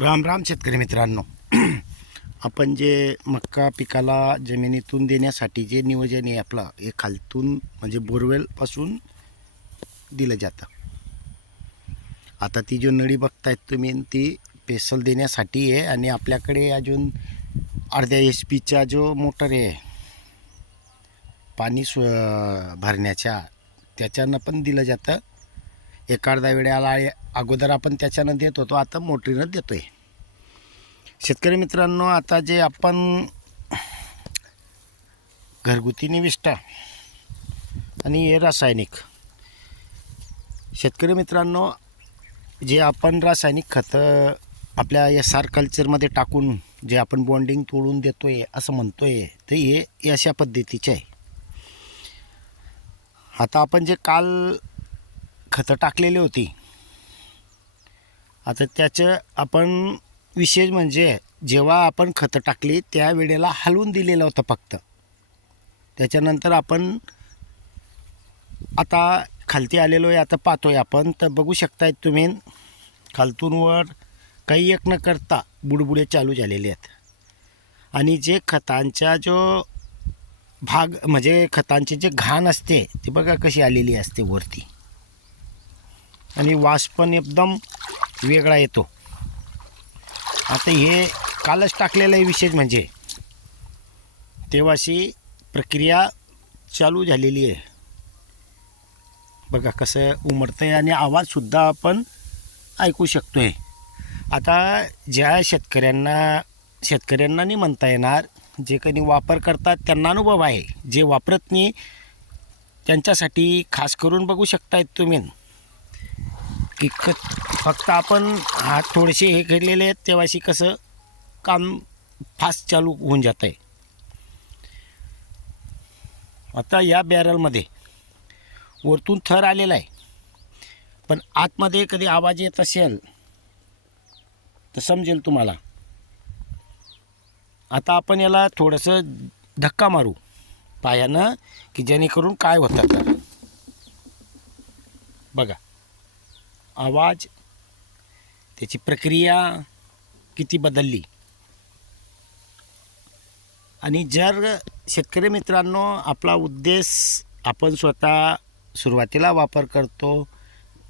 राम राम शेतकरी मित्रांनो. आपण जे मक्का पिकाला जमिनीतून देण्यासाठी जे नियोजन आहे आपलं, हे खालतून म्हणजे बोरवेलपासून दिलं जातं. आता ती जो नळी बघतायत तुम्ही, ती पेसल देण्यासाठी आहे. आणि आपल्याकडे अजून अर्ध्या HP जो मोटर आहे पाणी भरण्याच्या, त्याच्यानं पण दिलं जातं. एक अर्धा वेळेला अगोदर आपण त्याच्यानं देत होतो, आता मोटरीनं देतो आहे. शेतकरी मित्रांनो, आता जे आपण घरगुती निविष्ठा आणि हे रासायनिक, शेतकरी मित्रांनो, जे आपण रासायनिक खतं आपल्या SR कल्चरमध्ये टाकून जे आपण बॉन्डिंग तोडून देतो आहे असं म्हणतो आहे, तर हे अशा पद्धतीचे आहे. आता आपण जे काल खतं टाकलेली होती, आता त्याचं आपण विशेष म्हणजे जेव्हा आपण खतं टाकली त्या वेळेला हलवून दिलेलं होतं फक्त. त्याच्यानंतर आपण आता खालती आलेलो आहे. आता पाहतोय आपण, तर बघू शकताय तुम्ही खालतून वर काही एक न करता बुडबुडे चालू झालेले आहेत. आणि जे खतांचा जो भाग म्हणजे खतांची जे घाण असते ती बघा कशी आलेली असते वरती, आणि वास पण एकदम वेगळा येतो. आता हे कालच टाकलेलं आहे विशेष म्हणजे, तेव्हाशी प्रक्रिया चालू झालेली आहे. बघा कसं उमटतं आहे आणि आवाजसुद्धा आपण ऐकू शकतो आहे. आता ज्या शेतकऱ्यांना नाही म्हणता येणार, जे काही वापर करतात त्यांना अनुभव आहे. जे वापरत नाही त्यांच्यासाठी खास करून बघू शकतायत तुम्ही की फक्त आपण हात थोडेसे हे केलेले आहेत, तेव्हाशी कसं काम फास्ट चालू होऊन जातं आहे. आता या बॅरलमध्ये वरतून थर आलेला आहे, पण आतमध्ये कधी आवाज येत असेल तर समजेल तुम्हाला. आता आपण याला थोडंसं धक्का मारू पायानं, की जेणेकरून काय होतं तर बघा आवाज, त्याची प्रक्रिया किती बदलली. आणि जर शेतकरी मित्रांनो, आपला उद्देश आपण स्वतः सुरुवातीला वापर करतो,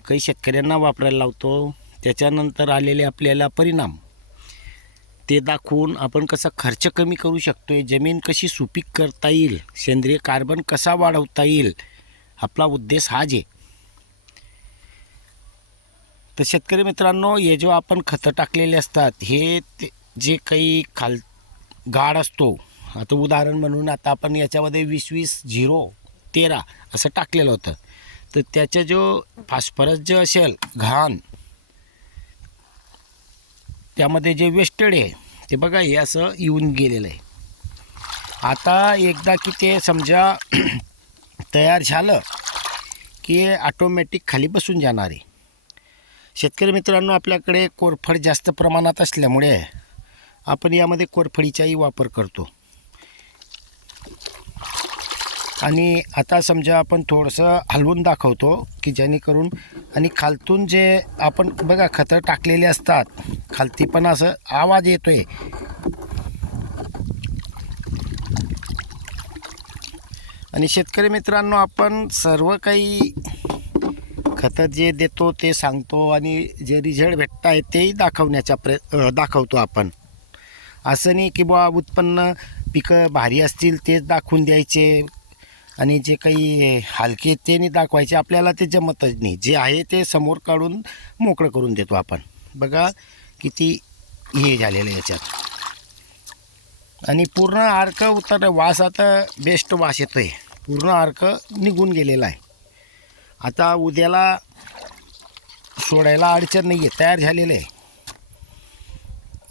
काही शेतकऱ्यांना वापरायला लावतो, त्याच्यानंतर आलेले आपल्याला परिणाम ते दाखवून आपण कसा खर्च कमी करू शकतो आहे, जमीन कशी सुपीक करता येईल, सेंद्रिय कार्बन कसा वाढवता येईल, आपला उद्देश हाच आहे. तर शेतकरी मित्रांनो, हे जो आपण खतं टाकलेले असतात, हे जे काही गाड असतो, आता उदाहरण म्हणून आता आपण याच्यामध्ये 20-20-0-13 असं टाकलेलं होतं, तर त्याचं जो फॉस्फरस जे असेल घाण, त्यामध्ये जे वेस्टेड आहे ते बघा हे असं येऊन गेलेलं आहे. आता एकदा की ते समजा तयार झालं की ऑटोमॅटिक खाली बसून जाणार आहे. शेतकरी मित्रांनो, आपल्याकडे कोरफड जास्त प्रमाणात असल्यामुळे आपण यामध्ये कोरफडीचाही वापर करतो. आणि आता समजा आपण थोडंसं हलवून दाखवतो की जेणेकरून, आणि खालतून जे आपण बघा खतं टाकलेले असतात, खालती पण असं आवाज येतो आहे. आणि शेतकरी मित्रांनो, आपण सर्व काही खतं जे देतो ते सांगतो, आणि जे रिझल्ट भेटत आहे तेही दाखवतो आपण. असं नाही की बा उत्पन्न पिकं भारी असतील तेच दाखवून द्यायचे, आणि जे काही हलके ते नाही दाखवायचे. आपल्याला ते जमतच नाही. जे आहे ते समोर काढून मोकळं करून देतो आपण. बघा किती हे झालेलं याच्यात, आणि पूर्ण अर्क वास आता बेस्ट वास येतो आहे, पूर्ण अर्क निघून गेलेला आहे. आता उद्याला सोडायला अडचण नाही आहे, तयार झालेलं आहे.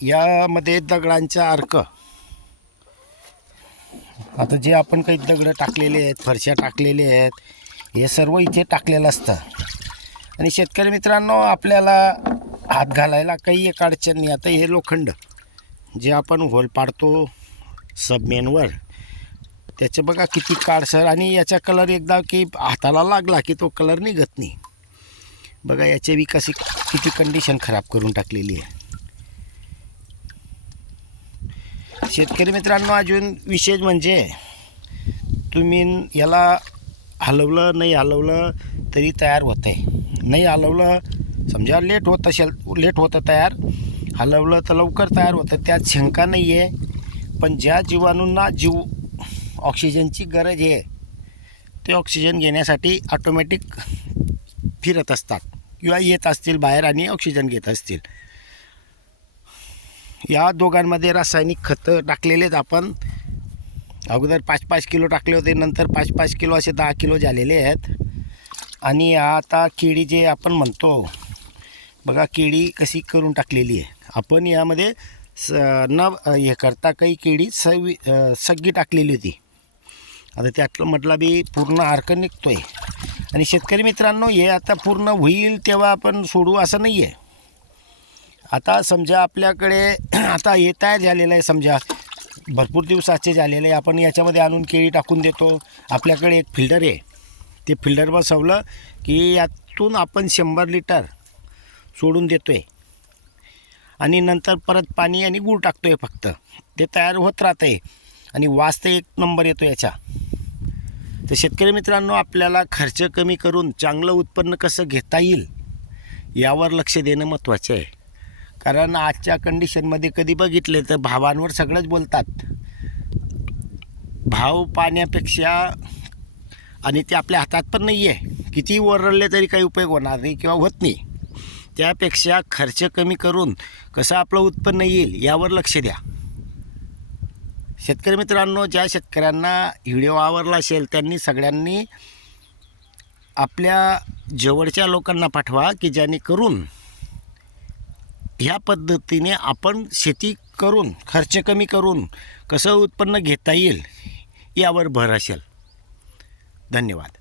यामध्ये दगडांचा अर्क, आता जे आपण काही दगडं टाकलेले आहेत, फरशा टाकलेले आहेत, हे सर्व इथे टाकलेलं असतं. आणि शेतकरी मित्रांनो, आपल्याला हात घालायला काही एक अडचण नाही. आता हे लोखंड जे आपण होल पाडतो सबमेनवर, त्याचं बघा किती काळसर, आणि याचा कलर एकदा की हाताला लागला की तो कलर निघत नाही. बघा याची किती कंडिशन खराब करून टाकलेली आहे. शेतकरी मित्रांनो, अजून विशेष म्हणजे तुम्ही याला हलवलं नाही हलवलं तरी तयार होतं आहे. नाही हलवलं समजा लेट होतं तयार, हलवलं तर लवकर तयार होतं, त्यात शंका नाही आहे. पण ज्या जीवाणूंना ऑक्सिजनची गरज आहे ते ऑक्सिजन घेण्यासाठी ऑटोमॅटिक फिरत असतात किंवा येत असतील बाहेर आणि ऑक्सिजन घेत असतील. या दोघांमध्ये रासायनिक खतं टाकलेलेच आपण अगोदर 5-5 किलो टाकले होते, नंतर 5-5 किलो असे 10 किलो झालेले आहेत. आणि आता केळी जे आपण म्हणतो बघा, केळी कशी करून टाकलेली आहे आपण. यामध्ये हे करता काही केळी सगळी टाकलेली होती. आता त्यातलं म्हटलं बी पूर्ण अर्क निघतो आहे. आणि शेतकरी मित्रांनो, हे आता पूर्ण होईल तेव्हा आपण सोडू असं नाही आहे. आता समजा आपल्याकडे आता हे तयार झालेलं आहे, समजा भरपूर दिवसाचे झालेले आहे, आपण याच्यामध्ये आणून केळी टाकून देतो. आपल्याकडे एक फिल्टर आहे, ते फिल्टर बसवलं की यातून आपण 100 लिटर सोडून देतो आहे आणि नंतर परत पाणी आणि गूळ टाकतो आहे. फक्त ते तयार होत राहतं आहे आणि वास तर एक नंबर येतो याचा. तर शेतकरी मित्रांनो, आपल्याला खर्च कमी करून चांगलं उत्पन्न कसं घेता येईल यावर लक्ष देणं महत्त्वाचं आहे. कारण आजच्या कंडिशनमध्ये कधी बघितले तर भावांवर सगळंच बोलतात. भाव पाण्यापेक्षा, आणि ते आपल्या हातात पण नाही आहे, किती ओरडले तरी काही उपयोग होणार नाही किंवा होत नाही. त्यापेक्षा खर्च कमी करून कसं आपलं उत्पन्न येईल यावर लक्ष द्या. शेतकरी मित्रांनो, ज्या शेतकऱ्यांना व्हिडिओ आवडला असेल त्यांनी सगळ्यांनी आपल्या जवळच्या लोकांना पाठवा की जेणेकरून ह्या पद्धतीने आपण शेती करून खर्च कमी करून कसं उत्पन्न घेता येईल यावर भर असेल. धन्यवाद.